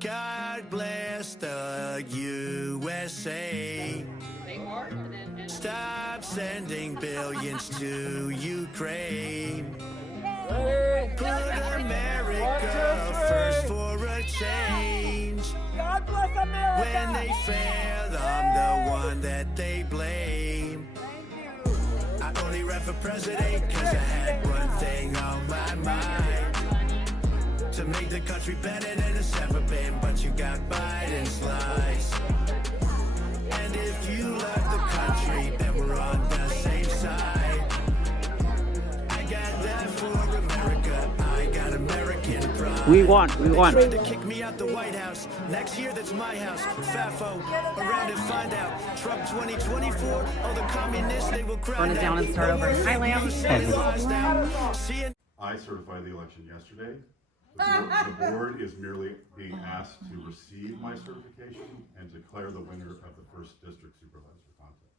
God bless the USA. Stop sending billions to Ukraine. Put America first for a change. God bless America! When they fail, I'm the one that they blame. I only ran for president cause I had one thing on my mind: to make the country better than it's ever been. But you got Biden's lies. And if you love the country, then we're on the same side. I got that for America. I got American pride. We won. They tried to kick me out the White House. Next year, that's my house. FAFO, around and find out. Trump 2024. Oh, the communists, they will cry. Burn it down and start over. Hi, Lamb. I certified the election yesterday. The board is merely being asked to receive my certification and declare the winner of the first district supervisor contest.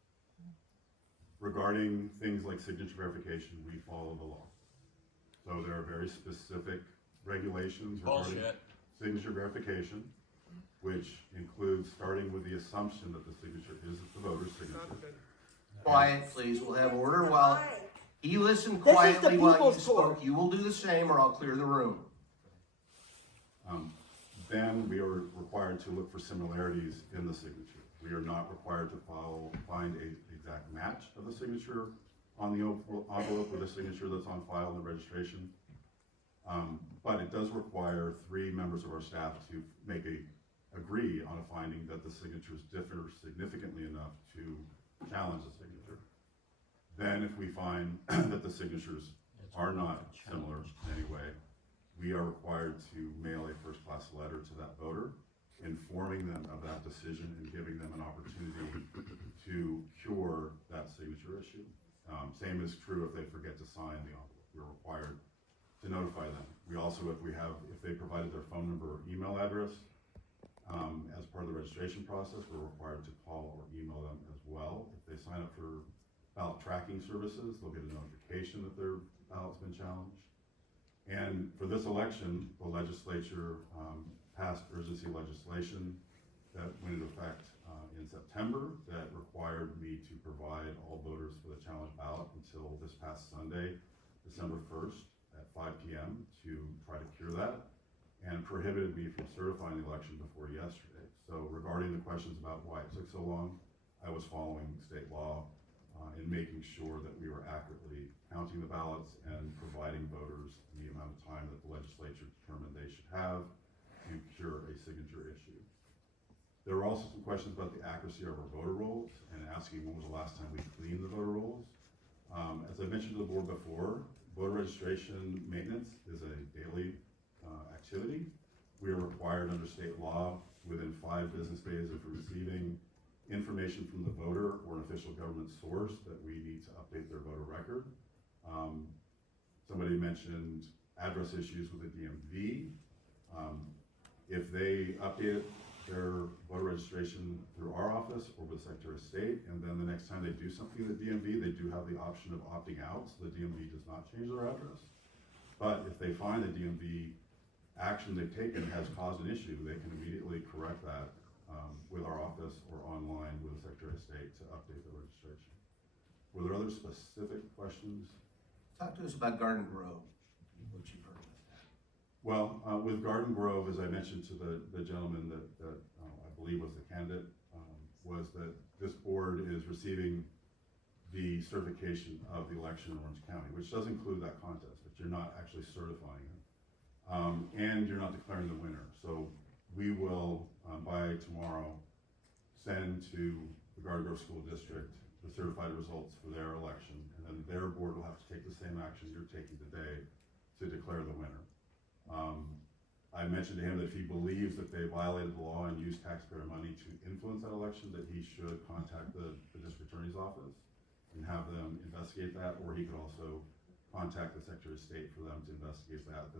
Regarding things like signature verification, we follow the law. So there are very specific regulations regarding signature verification, which includes starting with the assumption that the signature is the voter's signature. Quiet, please. We'll have order while he listened quietly while you spoke. You will do the same, or I'll clear the room. Then we are required to look for similarities in the signature. We are not required to find an exact match of the signature on the envelope with the signature that's on file in the registration. But it does require 3 members of our staff to agree on a finding that the signatures differ significantly enough to challenge the signature. Then if we find that the signatures are not similar in any way, we are required to mail a first-class letter to that voter, informing them of that decision and giving them an opportunity to cure that signature issue. Same is true if they forget to sign the envelope. We're required to notify them. We also, if they provided their phone number or email address as part of the registration process, we're required to call or email them as well. If they sign up for ballot tracking services, they'll get a notification that their ballot's been challenged. And for this election, the legislature passed urgency legislation that went into effect in September that required me to provide all voters for the challenge ballot until this past Sunday, December 1st at 5 p.m. to try to cure that, and prohibited me from certifying the election before yesterday. So regarding the questions about why it took so long, I was following state law in making sure that we were accurately counting the ballots and providing voters the amount of time that the legislature determined they should have to cure a signature issue. There were also some questions about the accuracy of our voter rolls and asking when was the last time we cleaned the voter rolls. As I mentioned to the board before, voter registration maintenance is a daily activity. We are required under state law within 5 business days of receiving information from the voter or an official government source that we need to update their voter record. Somebody mentioned address issues with the DMV. If they update their voter registration through our office or with the Secretary of State, and then the next time they do something at the DMV, they do have the option of opting out, so the DMV does not change their address. But if they find the DMV action they've taken has caused an issue, they can immediately correct that with our office or online with the Secretary of State to update the registration. Were there other specific questions? Talk to us about Garden Grove, what you've heard about that. Well, with Garden Grove, as I mentioned to the gentleman that I believe was the candidate, was that this board is receiving the certification of the election in Orange County, which does include that contest, but you're not actually certifying it. And you're not declaring the winner. So we will, by tomorrow, send to the Garden Grove School District the certified results for their election, and then their board will have to take the same action you're taking today to declare the winner. I mentioned to him that if he believes that they violated the law and used taxpayer money to influence that election, that he should contact the district attorney's office and have them investigate that, or he could also contact the Secretary of State for them to investigate that.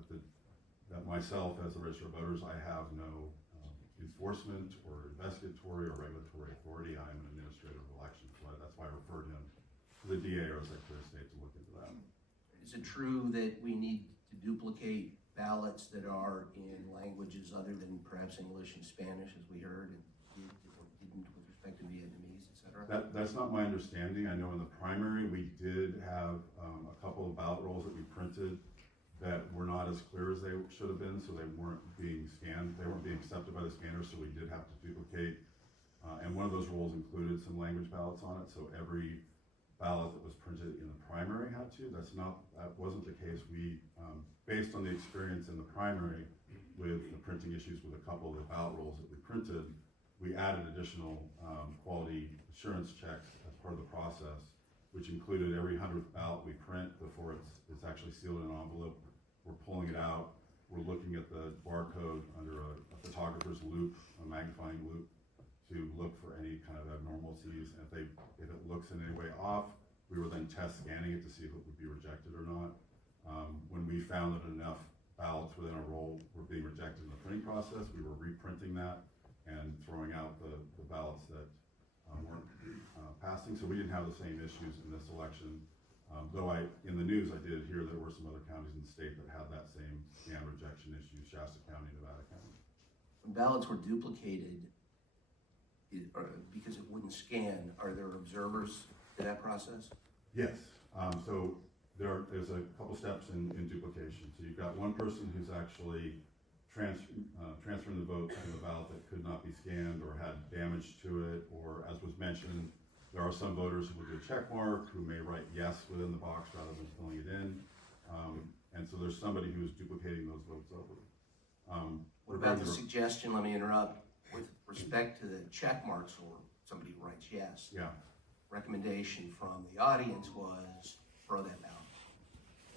That myself, as the Register of Voters, I have no enforcement or investigatory or regulatory authority. I am an administrator of elections, so that's why I referred him to the DA or the Secretary of State to look into that. Is it true that we need to duplicate ballots that are in languages other than perhaps English and Spanish, as we heard, and didn't with respect to Vietnamese, etc.? That's not my understanding. I know in the primary, we did have a couple of ballot rolls that we printed that were not as clear as they should have been, so they weren't being scanned. They weren't being accepted by the scanner, so we did have to duplicate. And one of those rolls included some language ballots on it, so every ballot that was printed in the primary had to. That wasn't the case. We, based on the experience in the primary with the printing issues with a couple of the ballot rolls that we printed, we added additional quality assurance checks as part of the process, which included every 100th ballot we print before it's actually sealed in an envelope. We're pulling it out. We're looking at the barcode under a photographer's loupe, a magnifying loupe, to look for any kind of abnormalities. And if it looks in any way off, we were then test scanning it to see if it would be rejected or not. When we found that enough ballots within a roll were being rejected in the printing process, we were reprinting that and throwing out the ballots that weren't passing. So we didn't have the same issues in this election. Though in the news I did hear there were some other counties in the state that had that same scan rejection issue, Shasta County, Nevada County. When ballots were duplicated, because it wouldn't scan, are there observers to that process? Yes. So there's a couple steps in duplication. So you've got one person who's actually transferring the vote from the ballot that could not be scanned or had damage to it, or as was mentioned, there are some voters who will do a check mark, who may write yes within the box rather than filling it in. And so there's somebody who's duplicating those votes over. What about the suggestion, let me interrupt, with respect to the check marks or somebody who writes yes? Yeah. Recommendation from the audience was throw that out.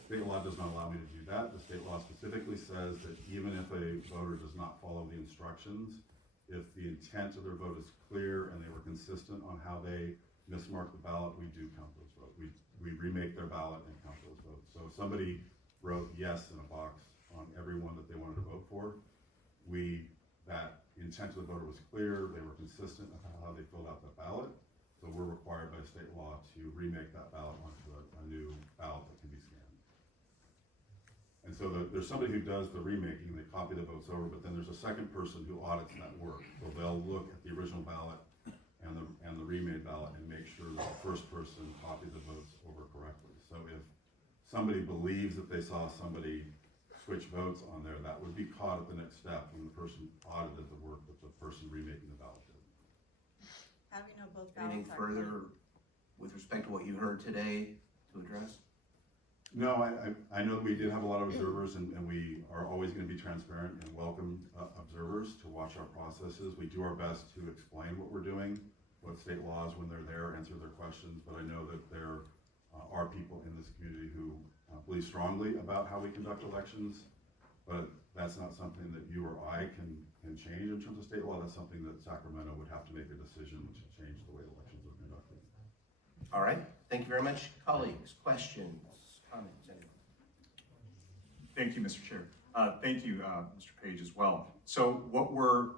State law does not allow me to do that. The state law specifically says that even if a voter does not follow the instructions, if the intent of their vote is clear and they were consistent on how they mismarked the ballot, we do count those votes. We remake their ballot and count those votes. So if somebody wrote yes in a box on every one that they wanted to vote for, that intent of the voter was clear, they were consistent with how they filled out the ballot, so we're required by state law to remake that ballot onto a new ballot that can be scanned. And so there's somebody who does the remaking, they copy the votes over, but then there's a second person who audits that work. So they'll look at the original ballot and the remade ballot and make sure that the first person copied the votes over correctly. So if somebody believes that they saw somebody switch votes on there, that would be caught at the next step when the person audited the work that the person remaking the ballot did. How do we know both ballots Anything are further with respect to what you heard today to address? No, I know that we did have a lot of observers, and we are always going to be transparent and welcome observers to watch our processes. We do our best to explain what we're doing, what state laws when they're there, answer their questions, but I know that there are people in this community who believe strongly about how we conduct elections, but that's not something that you or I can change in terms of state law. That's something that Sacramento would have to make a decision to change the way elections are conducted. All right, thank you very much. Colleagues, questions, comments, anyone? Thank you, Mr. Chair. Thank you, Mr. Page, as well. So what we're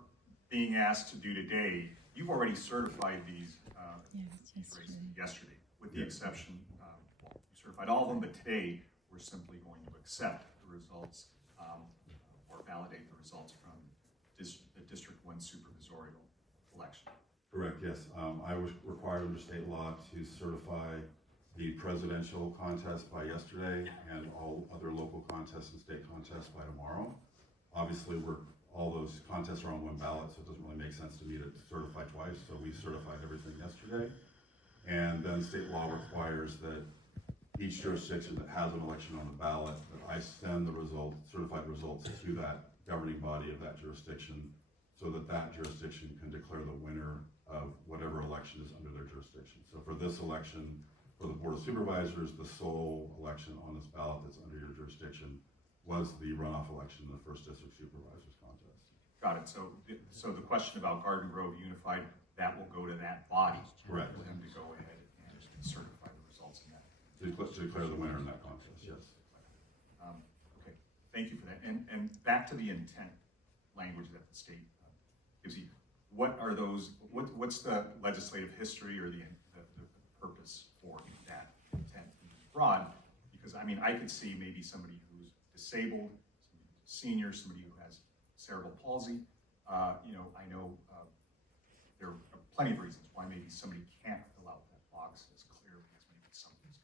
being asked to do today, you've already certified these races yesterday, with the exception, you certified all of them, but today we're simply going to accept the results or validate the results from the District 1 supervisorial election. Correct, yes. I was required under state law to certify the presidential contest by yesterday and all other local contests and state contests by tomorrow. Obviously, all those contests are on one ballot, so it doesn't really make sense to me to certify twice, so we certified everything yesterday. And then state law requires that each jurisdiction that has an election on the ballot, that I send the results, certified results, to that governing body of that jurisdiction, so that that jurisdiction can declare the winner of whatever election is under their jurisdiction. So for this election, for the Board of Supervisors, the sole election on this ballot that's under your jurisdiction was the runoff election in the 1st District Supervisors Contest. Got it. So the question about Garden Grove Unified, that will go to that body. Correct. For them to go ahead and certify the results in that. To declare the winner in that contest, yes. Okay, thank you for that. And back to the intent language that the state gives you. What are those? What's the legislative history or the purpose for that intent being broad? Because I mean, I could see maybe somebody who's disabled, somebody who's senior, somebody who has cerebral palsy. I know there are plenty of reasons why maybe somebody can't fill out that box as clear because maybe something's.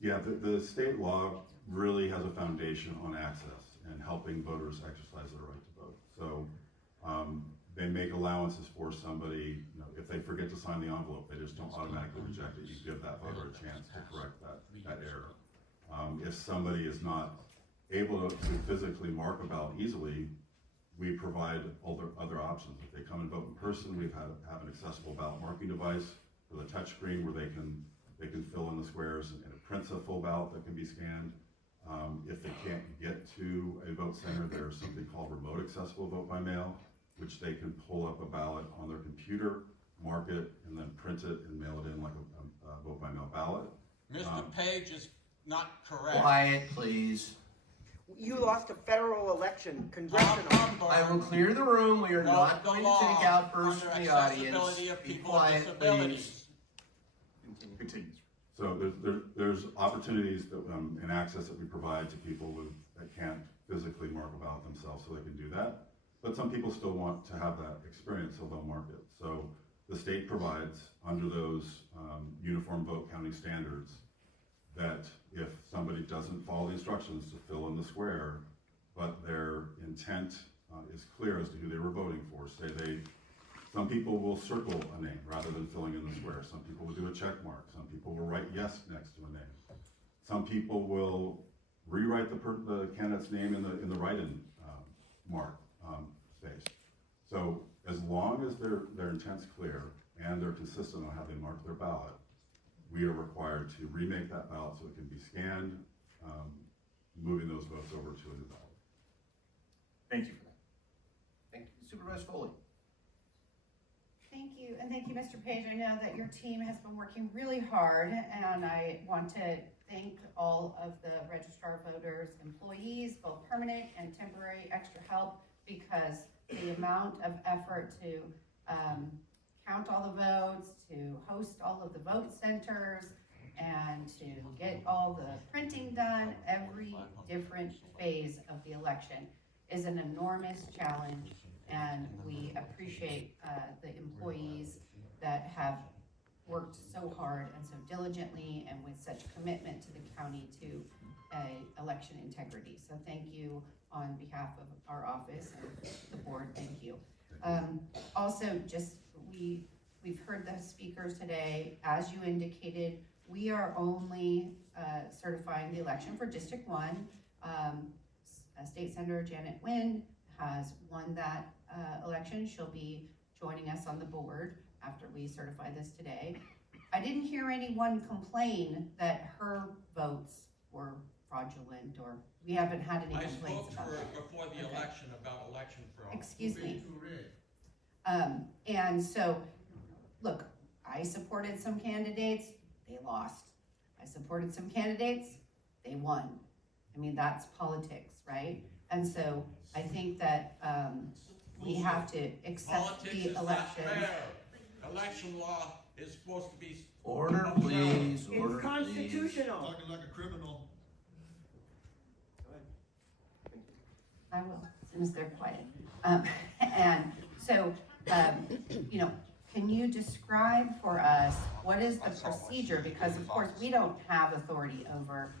Yeah, the state law really has a foundation on access and helping voters exercise their right to vote. So they make allowances for somebody, if they forget to sign the envelope, they just don't automatically reject it. You give that voter a chance to correct that error. If somebody is not able to physically mark a ballot easily, we provide other options. If they come and vote in person, we have an accessible ballot marking device with a touch screen where they can fill in the squares, and it prints a full ballot that can be scanned. If they can't get to a vote center, there's something called remote accessible vote by mail, which they can pull up a ballot on their computer, mark it, and then print it and mail it in like a vote by mail ballot. Mr. Page is not correct. Quiet, please. You lost a federal election, Tom congressional. Thunberg I will clear the room. We are wrote not the going to law take outbursts under from the audience. accessibility of Be people with quiet, disabilities. please. Continue. So there's opportunities that, and access that we provide to people that can't physically mark a ballot themselves, so they can do that. But some people still want to have that experience, so they'll mark it. So the state provides, under those uniform vote counting standards, that if somebody doesn't follow the instructions to fill in the square, but their intent is clear as to who they were voting for, some people will circle a name rather than filling in the square. Some people will do a check mark. Some people will write yes next to a name. Some people will rewrite the candidate's name in the write-in mark space. So as long as their intent's clear and they're consistent on how they mark their ballot, we are required to remake that ballot so it can be scanned, moving those votes over to a new ballot. Thank you for that. Thank you, Supervisor Foley. Thank you, and thank you, Mr. Page. I know that your team has been working really hard, and I want to thank all of the Registrar of Voters employees, both permanent and temporary extra help, because the amount of effort to count all the votes, to host all of the vote centers, and to get all the printing done, every different phase of the election is an enormous challenge, and we appreciate the employees that have worked so hard and so diligently and with such commitment to the county to election integrity. So thank you on behalf of our office and the board, thank you. Also, we've heard the speakers today. As you indicated, we are only certifying the election for District 1. State Senator Janet Nguyen has won that election. She'll be joining us on the board after we certify this today. I didn't hear anyone complain that her votes were fraudulent, or we haven't had any I complaints spoke about for that. before the Okay. election about election fraud. Excuse me. And so, look, I supported some candidates, they lost. I supported some candidates, they won. I mean, that's politics, right? And so I think that we have to accept Politics the is not election. fair. Election law is supposed to be. Order, please. Order, It's constitutional. Talking like a criminal. I will, as soon as they're quiet. And so, can you describe for us what is the procedure? Because of course, we don't have authority over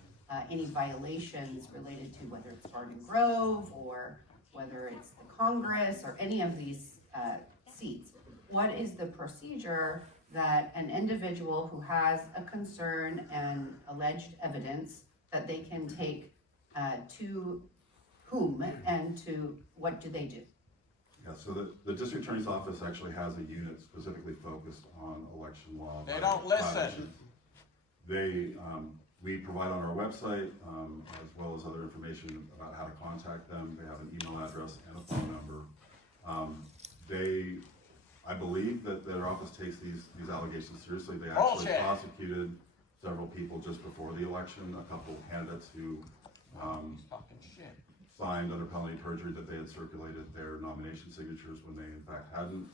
any violations related to whether it's Garden Grove or whether it's the Congress or any of these seats. What is the procedure that an individual who has a concern and alleged evidence that they can take to whom and to what do they do? Yeah, so the district attorney's office actually has a unit specifically focused on election law. They don't listen. violations. We provide on our website, as well as other information about how to contact them. They have an email address and a phone number. I believe that their office takes these allegations seriously. They actually Bullshit. prosecuted several people just before the election, a couple of candidates who Fucking shit. signed under penalty of perjury that they had circulated their nomination signatures when they in fact hadn't.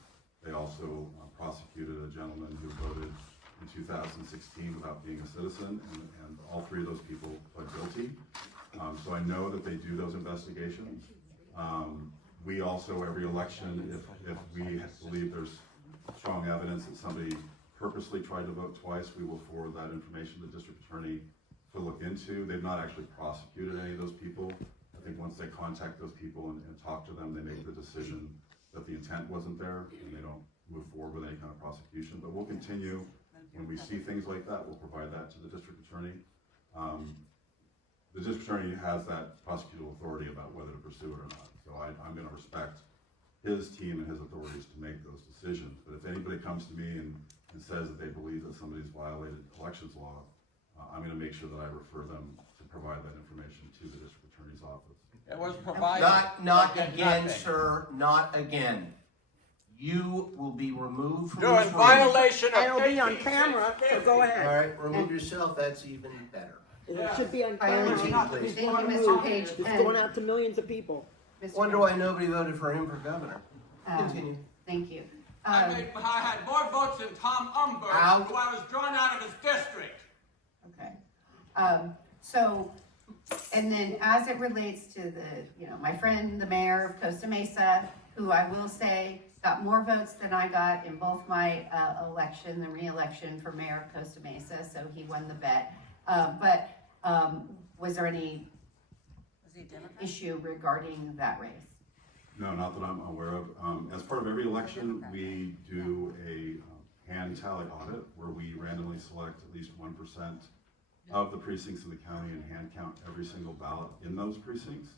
They also prosecuted a gentleman who voted in 2016 without being a citizen, and all three of those people pled guilty. So I know that they do those investigations. We also, every election, if we believe there's strong evidence that somebody purposely tried to vote twice, we will forward that information to the district attorney to look into. They've not actually prosecuted any of those people. I think once they contact those people and talk to them, they make the decision that the intent wasn't there, and they don't move forward with any kind of prosecution. But we'll continue, when we see things like that, we'll provide that to the district attorney. The district attorney has that prosecutorial authority about whether to pursue it or not. So I'm going to respect his team and his authorities to make those decisions. But if anybody comes to me and says that they believe that somebody's violated elections law, I'm going to make sure that I refer them to provide that information to the district attorney's office. It was provided. Not They did again, nothing. sir, not again. You will be removed from You're this in room. violation of And it'll be on 56, camera, so 50. go All ahead. right, remove yourself, that's even better. It should be on I camera. understand. not Thank just you, one Mr. move. Page. It's And- going out to millions of people. Mr. Wonder Page, why nobody voted for him for governor. Continue. Thank you. I had more votes than Tom Umber, Out. who I was drawn out of his district. Okay. So, and then as it relates to my friend, the mayor of Costa Mesa, who I will say got more votes than I got in both my election, the re-election for mayor of Costa Mesa, so he won the bet. But was there any issue regarding that race? No, not that I'm aware of. As part of every election, we do a hand tally audit where we randomly select at least 1% of the precincts in the county and hand count every single ballot in those precincts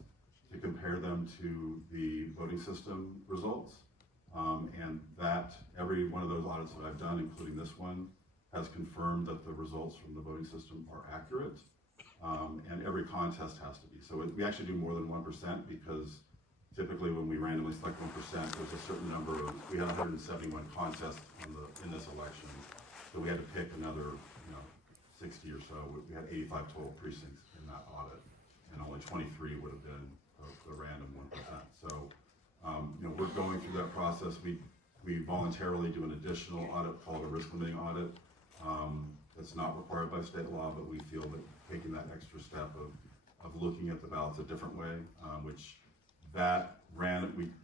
to compare them to the voting system results. And that every one of those audits that I've done, including this one, has confirmed that the results from the voting system are accurate. And every contest has to be. So we actually do more than 1% because typically when we randomly select 1%, there's a certain number of, we had 171 contests in this election. So we had to pick another, 60 or so. We had 85 total precincts in that audit, and only 23 would have been the random 1%. So, we're going through that process. We voluntarily do an additional audit called a risk limiting audit. That's not required by state law, but we feel that taking that extra step of looking at the ballots a different way, which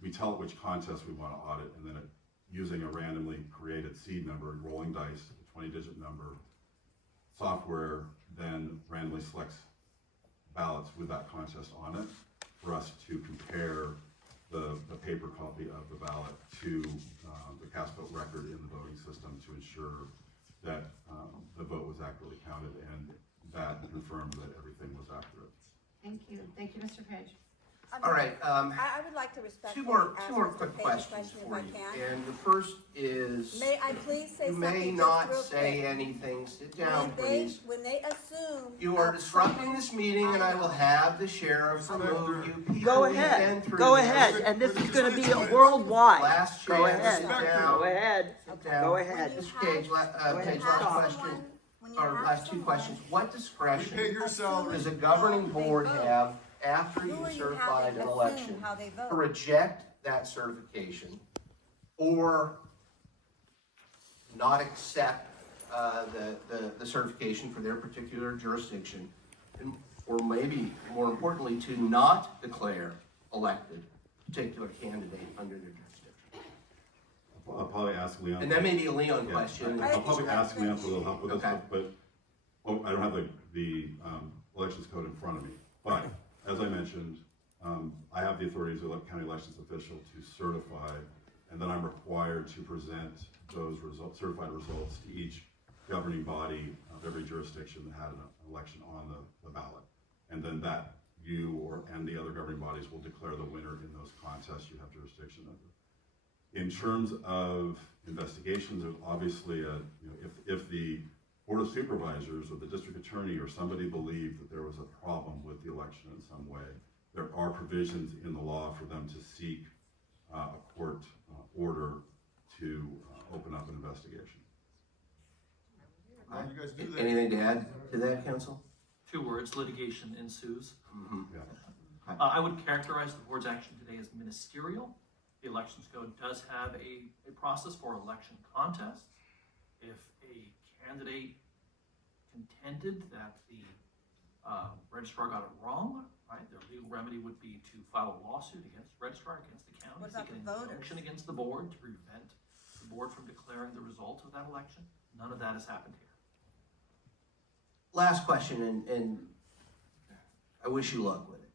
we tell it which contest we want to audit, and then using a randomly created seed number, rolling dice, a 20-digit number, software then randomly selects ballots with that contest on it for us to compare the paper copy of the ballot to the cast vote record in the voting system to ensure that the vote was accurately counted and that confirmed that everything was accurate. Thank you, Mr. Page. All right, I would like to respectfully two more ask quick Mr. Page a questions question if for I you. can. And the first is, May I please say you something may just not real say quick? anything. Sit down, When please. they assume. You are that disrupting someone- this meeting, and I will have the sheriff remove you. People, Go we've been ahead, through go this. ahead, and this is gonna be worldwide. Last Go chance, ahead, sit down. go ahead, Sit down. go When ahead. you Mr. have- Page, ahead, Page, stop. last question, when you or have last two someone questions. What discretion Pay yourself. does a governing board They vote. have after Who you are you certified having an assume election how they vote? to reject that certification or not accept the certification for their particular jurisdiction, or maybe more importantly, to not declare elected a particular candidate under their jurisdiction? I'll probably ask Leon. And that may be a Leon Yeah, question. I'll probably ask Leon for a little help with this, Okay. but I don't have the elections code in front of me. But as I mentioned, I have the authority as a county elections official to certify, and then I'm required to present those certified results to each governing body of every jurisdiction that had an election on the ballot. And then that and the other governing bodies will declare the winner in those contests you have jurisdiction over. In terms of investigations, there's obviously if the Board of Supervisors or the district attorney or somebody believed that there was a problem with the election in some way, there are provisions in the law for them to seek a court order to open up an investigation. You guys do that. Anything to add to that, counsel? 2 words, litigation ensues. Yeah. I would characterize the board's action today as ministerial. The elections code does have a process for election contests. If a candidate contended that the registrar got it wrong, right, their legal remedy would be to file a lawsuit against the registrar, against the county, What about seek an the voters? injunction against the board to prevent the board from declaring the result of that election. None of that has happened here. Last question, and I wish you luck with it.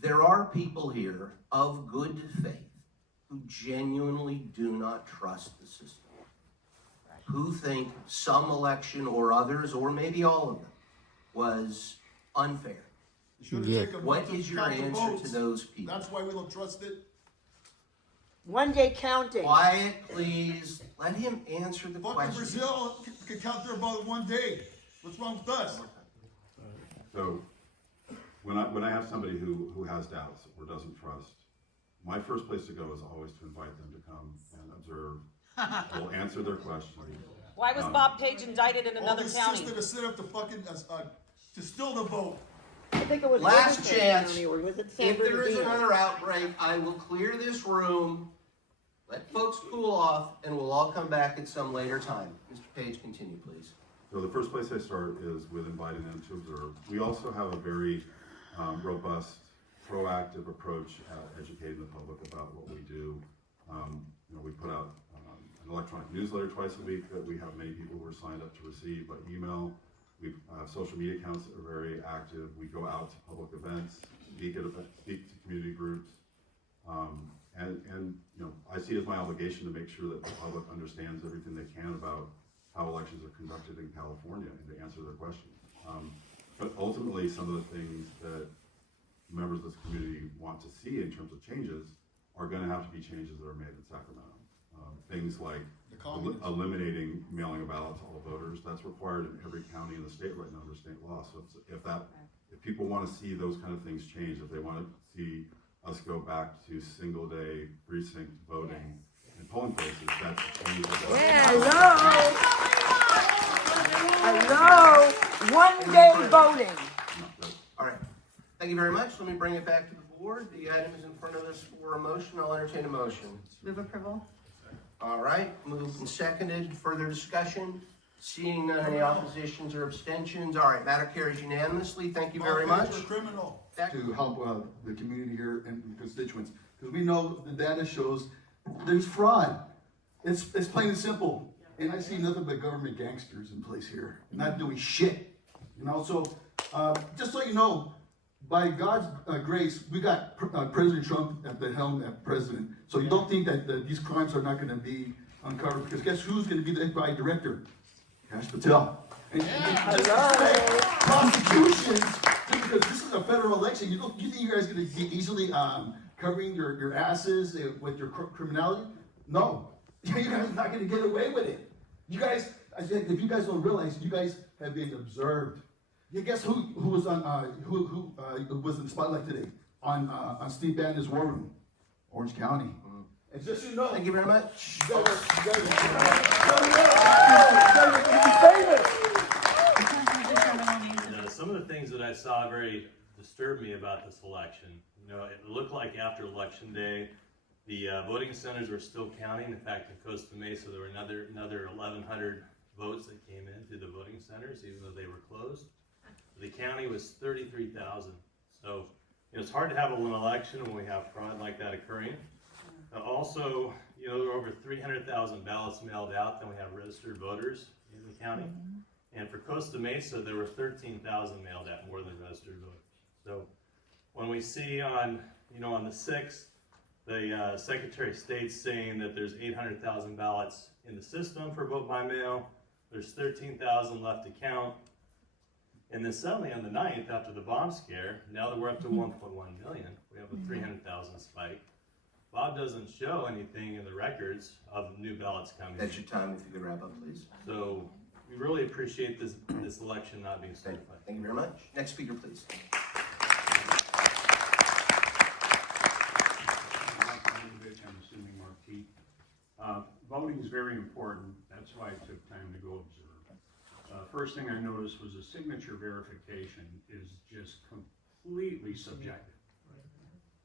There are people here of good faith who genuinely do not trust the system, who think some election or others, or maybe all of them, was unfair. What is your answer to those people? That's why we don't trust it. One day counting. Quiet, please. Let him answer the Fucking question. Brazil can count their vote in 1 day. What's wrong with us? So, when I have somebody who has doubts or doesn't trust, my first place to go is always to invite them to come and observe. We'll answer their questions. Why was Bob Page indicted in All another this county? system is set up to fucking, to steal the vote. I think it was Last Livingston chance. County, or was it San If there is Bernardino? another outbreak, I will clear this room, let folks cool off, and we'll all come back at some later time. Mr. Page, continue, please. So the first place I start is with inviting them to observe. We also have a very robust, proactive approach at educating the public about what we do. We put out an electronic newsletter twice a week that we have many people who are signed up to receive by email. We have social media accounts that are very active. We go out to public events, speak to community groups. I see it as my obligation to make sure that the public understands everything they can about how elections are conducted in California and to answer their questions. But ultimately, some of the things that members of this community want to see in terms of changes are going to have to be changes that are made in Sacramento. Things like eliminating mailing a ballot to all voters. That's required in every county in the state right now under state law. So if people want to see those kind of things change, if they want to see us go back to single day precinct voting in polling places, that's a change. Hello. 1 day voting. All right. Thank you very much. Let me bring it back to the board. The item is in front of us for a motion. I'll entertain a motion. Move approval? All right. Moved and seconded. Further discussion? Seeing none, any oppositions or abstentions? All right. Matter carries unanimously. Thank you very much. You're a criminal. To help the community here and the constituents, because we know the data shows there's fraud. It's plain and simple. And I see nothing but government gangsters in place here, not doing shit. So just so you know, by God's grace, we got President Trump at the helm as president. So you don't think that these crimes are not going to be uncovered, because guess who's going to be the FBI director? Kash Patel. And prosecutions, because this is a federal election. You think you guys are going to be easily covering your asses with your criminality? No. You guys are not going to get away with it. You guys, if you guys don't realize, you guys have been observed. Yeah, guess who was on who was in the spotlight today on Steve Bannon's war room, Orange County. And just so you know, Thank you very much. you guys some of the things that I saw very disturbed me about this election. It looked like after Election Day, the voting centers were still counting. In fact, in Costa Mesa, there were another 1,100 votes that came in through the voting centers, even though they were closed. The county was 33,000. So it's hard to have an election when we have fraud like that occurring. Also, there were over 300,000 ballots mailed out. Then we have registered voters in the county. And for Costa Mesa, there were 13,000 mailed out, more than registered voters. So when we see on the 6th, the Secretary of State saying that there's 800,000 ballots in the system for vote by mail, there's 13,000 left to count. And then suddenly on the 9th, after the bomb scare, now that we're up to 1.1 million, we have a 300,000 spike. Bob doesn't show anything in the records of new ballots coming. That's your time. If you could wrap up, please. So we really appreciate this election not being certified. Thank you very much. Next speaker, please. I'm assuming Marquis. Voting is very important. That's why I took time to go observe. First thing I noticed was a signature verification is just completely subjective.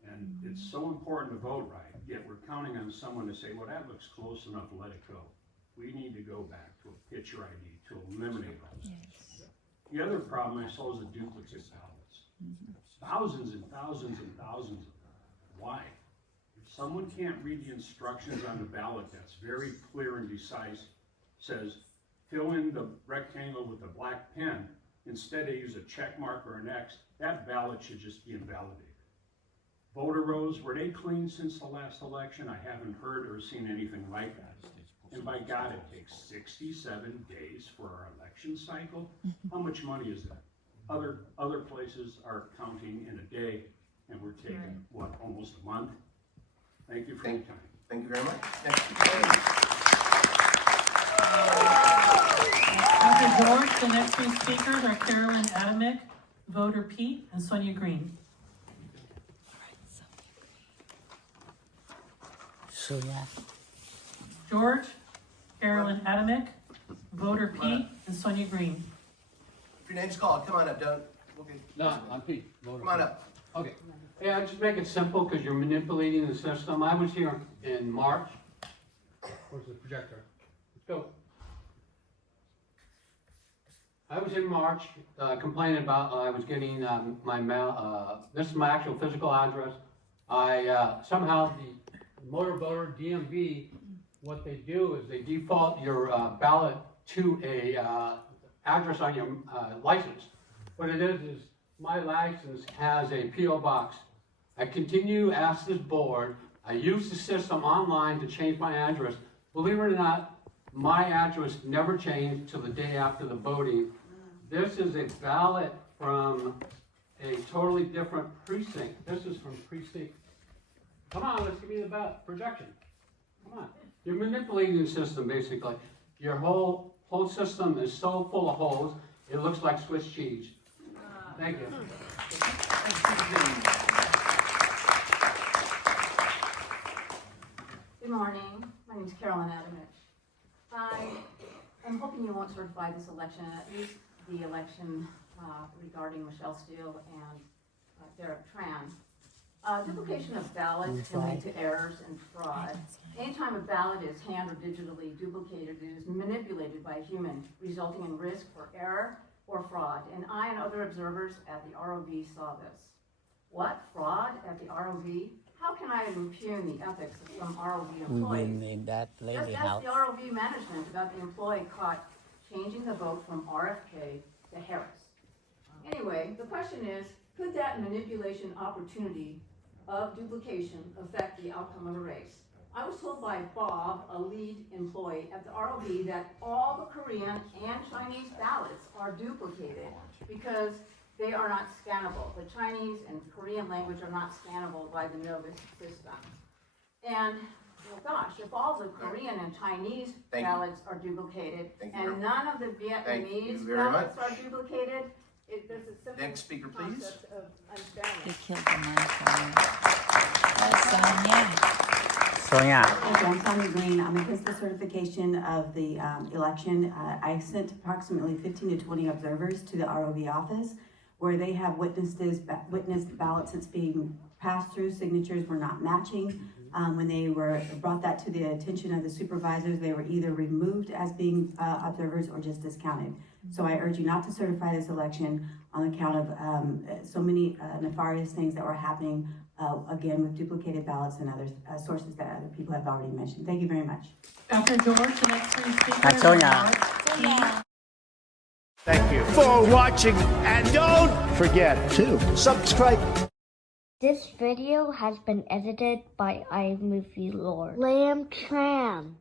And it's so important to vote right, yet we're counting on someone to say, well, that looks close enough, let it go. We need to go back to a picture ID to eliminate all this. The other problem I saw is the duplicate ballots. Thousands and thousands and thousands of them. Why? If someone can't read the instructions on the ballot that's very clear and concise, says fill in the rectangle with a black pen, instead they use a check mark or an X, that ballot should just be invalidated. Voter rolls, were they clean since the last election? I haven't heard or seen anything like that. And by God, it takes 67 days for our election cycle. How much money is that? Other places are counting in a day, and we're taking, what, almost a month? Thank you for your time. Thank you very much. Next, please. Dr. George, the next three speakers are Carolyn Adamick, voter Pete, and Sonia Green. Sonia. George, Carolyn Adamick, voter Pete, and Sonia Green. If your name's called, come on up, don't. Okay. No, I'm Pete. Come on up. Okay. Yeah, I'll just make it simple because you're manipulating the system. I was here in March. Where's the projector? Let's go. I was in March complaining about I was getting my mail. This is my actual physical address. Somehow the motor voter DMV, what they do is they default your ballot to a address on your license. What it is my license has a P.O. box. I continue to ask this board. I use the system online to change my address. Believe it or not, my address never changed till the day after the voting. This is a ballot from a totally different precinct. This is from precinct. Come on, let's give me the ballot projection. Come on. You're manipulating the system, basically. Your whole system is so full of holes, it looks like Swiss cheese. Thank you. Good morning. My name is Carolyn Adamick. I'm hoping you won't certify this election, at least the election regarding Michelle Steele and Derek Tran. Duplication of ballots can lead to errors and fraud. Anytime a ballot is hand or digitally duplicated, it is manipulated by a human, resulting in risk for error or fraud. And I and other observers at the ROV saw this. What? Fraud at the ROV? How can I impugn the ethics of some ROV employees? In that lady Just ask the ROV management about the employee caught changing the vote from RFK to Harris. Anyway, the question is, could that manipulation opportunity of duplication affect the outcome of the race? I was told by Bob, a lead employee at the ROV, that all the Korean and Chinese ballots are duplicated because they are not scannable. The Chinese and Korean language are not scannable by the Novus system. And, well, gosh, if all the Korean and Chinese ballots are duplicated and none of the Vietnamese ballots are duplicated, there's a simple Next speaker, please. concept of unfairness. They killed the Sonia. Okay, I'm Sonia Green. I'm against the certification of the election. I sent approximately 15 to 20 observers to the ROV office where they have witnessed ballots that's being passed through. Signatures were not matching. When they were brought that to the attention of the supervisors, they were either removed as being observers or just discounted. So I urge you not to certify this election on account of so many nefarious things that were happening, again, with duplicated ballots and other sources that other people have already mentioned. Thank you very much. Dr. George, the next three speakers are Mark, Thank you for watching, and don't forget to subscribe. This video has been edited by iMovieLORD. Lamb Tran.